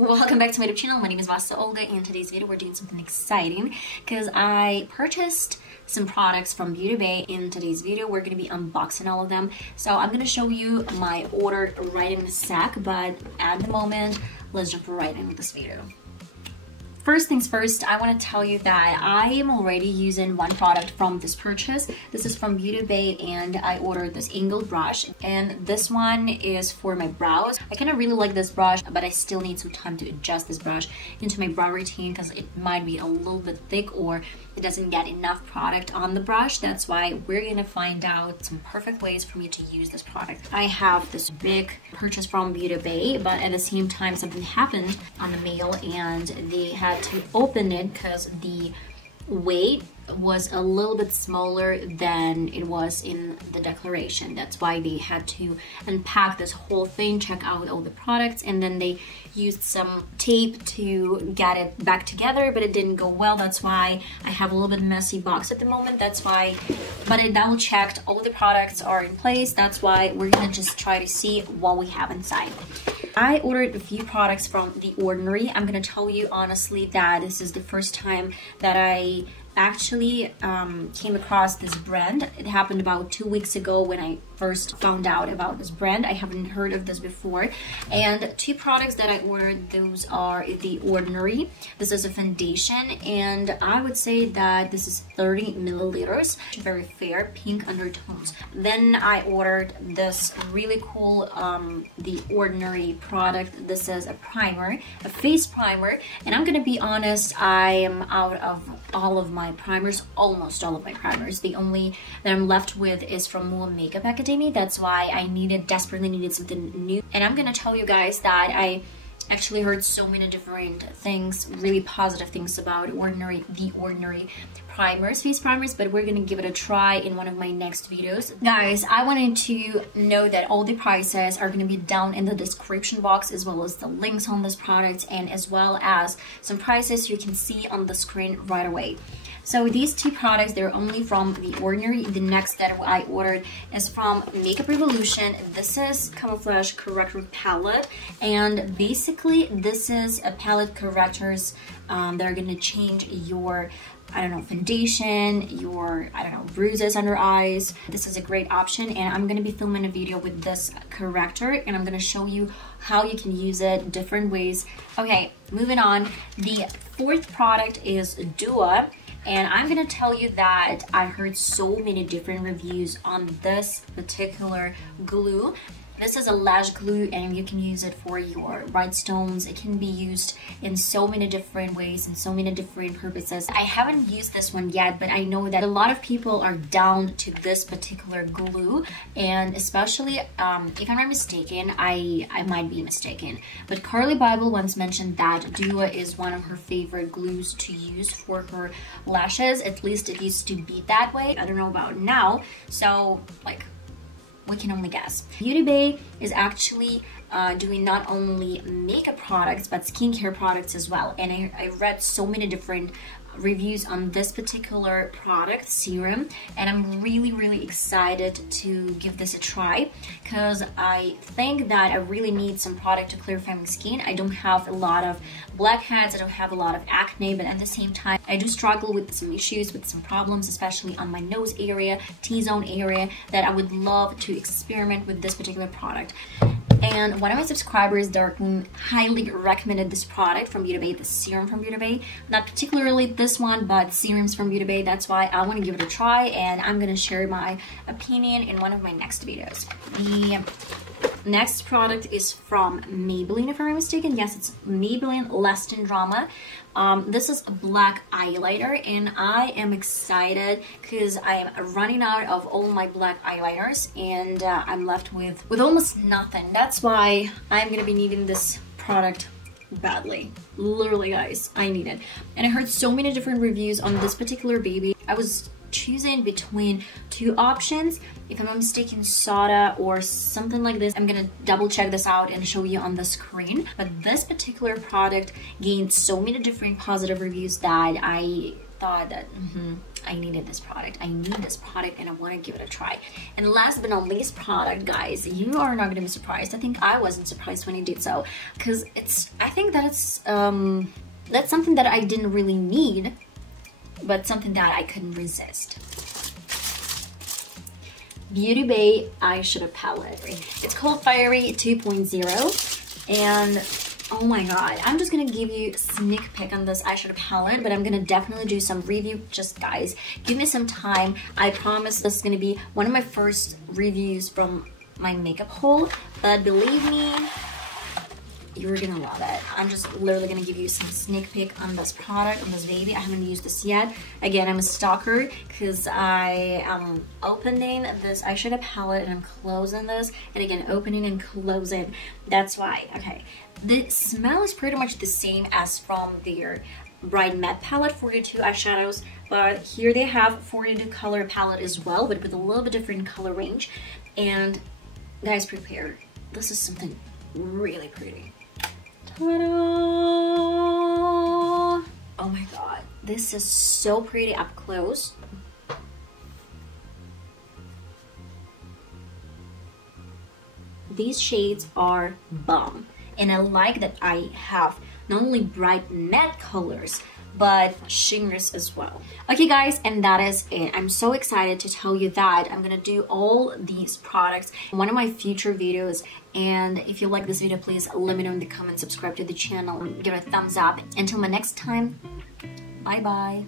Welcome back to my YouTube channel. My name is VassaOlga, and in today's video we're doing something exciting because I purchased some products from Beauty Bay. In today's video we're going to be unboxing all of them. So I'm going to show you my order right in a sec, but at the moment let's jump right in with this video. First things first, I want to tell you that I am already using one product from this purchase. This is from Beauty Bay and I ordered this angled brush, and this one is for my brows. I kind of really like this brush, but I still need some time to adjust this brush into my brow routine because it might be a little bit thick or it doesn't get enough product on the brush. That's why we're gonna find out some perfect ways for me to use this product. I have this big purchase from Beauty Bay, but at the same time something happened on the mail and they had to open it because the weight was a little bit smaller than it was in the declaration. That's why they had to unpack this whole thing, check out all the products, and then they used some tape to get it back together, but it didn't go well. That's why I have a little bit messy box at the moment. That's why, but I double checked, all the products are in place. That's why we're gonna just try to see what we have inside. I ordered a few products from The Ordinary. I'm gonna tell you honestly that this is the first time that I actually came across this brand. It happened about 2 weeks ago when I first found out about this brand. I haven't heard of this before. And two products that I ordered, those are The Ordinary. This is a foundation, and I would say that this is 30 milliliters. Very fair, pink undertones. Then I ordered this really cool The Ordinary product. This is a primer, a face primer, and I'm gonna be honest, I am out of all of my primers, almost all of my primers. The only that I'm left with is from More Makeup Academy. That's why I desperately needed something new. And I'm gonna tell you guys that I actually heard so many different things, really positive things about The Ordinary primers, face primers, but we're gonna give it a try in one of my next videos. Guys, I wanted to know that all the prices are gonna be down in the description box, as well as the links on this product, and as well as some prices you can see on the screen right away. So these two products, they're only from The Ordinary. The next that I ordered is from Makeup Revolution. This is Camouflage Corrector Palette, and basically this is a palette correctors that are gonna change your, I don't know, foundation, your, I don't know, bruises under eyes. This is a great option, and I'm gonna be filming a video with this corrector, and I'm gonna show you how you can use it different ways. Okay, moving on. The fourth product is Dua. And I'm gonna tell you that I heard so many different reviews on this particular glue. This is a lash glue, and you can use it for your rhinestones. It can be used in so many different ways and so many different purposes. I haven't used this one yet, but I know that a lot of people are down to this particular glue, and especially if I'm not mistaken, I might be mistaken, but Carly Bible once mentioned that Dua is one of her favorite glues to use for her lashes. At least it used to be that way. I don't know about now, so like, we can only guess. Beauty Bay is actually doing not only makeup products but skincare products as well, and I read so many different reviews on this particular product, serum, and I'm really excited to give this a try because I think that I really need some product to clarify my skin. I don't have a lot of blackheads, I don't have a lot of acne, but at the same time I do struggle with some issues, with some problems, especially on my nose area, T-zone area, that I would love to experiment with this particular product. And one of my subscribers, Darkin, highly recommended this product from Beauty Bay, the serum from Beauty Bay. Not particularly this one, but serums from Beauty Bay. That's why I want to give it a try, and I'm going to share my opinion in one of my next videos. The next product is from Maybelline, if I'm not mistaken. Yes, it's Maybelline Less Than Drama. This is a black eyeliner, and I am excited because I am running out of all my black eyeliners, and I'm left with almost nothing. That's why I'm gonna be needing this product badly. Literally, guys, I need it. And I heard so many different reviews on this particular baby. I was choosing between two options, if I'm not mistaken, soda or something like this. I'm gonna double check this out and show you on the screen, but this particular product gained so many different positive reviews that I thought that I needed this product. I need this product and I want to give it a try. And last but not least product, guys, you are not going to be surprised. I think I wasn't surprised when I did so, because I think that's something that I didn't really need, but something that I couldn't resist. Beauty Bay eyeshadow palette. It's called Fiery 2.0, and oh my god, I'm just gonna give you a sneak peek on this eyeshadow palette, but I'm gonna definitely do some review. Just guys, give me some time. I promise this is gonna be one of my first reviews from my makeup haul, but believe me, you're gonna love it. I'm just literally gonna give you some sneak peek on this product, on this baby. I haven't used this yet. Again, I'm a stalker because I am opening this eyeshadow palette and I'm closing this, and again, opening and closing. That's why. Okay, the smell is pretty much the same as from their Bright Matte palette, 42 eyeshadows, but here they have 42 color palette as well, but with a little bit different color range. And guys, prepare. This is something really pretty. Ta-da! Oh my god, this is so pretty up close. These shades are bomb, and I like that I have not only bright matte colors but shimmers as well. Okay guys, and that is it. I'm so excited to tell you that I'm gonna do all these products in one of my future videos. And if you like this video, please let me know in the comments, subscribe to the channel, and give it a thumbs up. Until my next time, bye bye.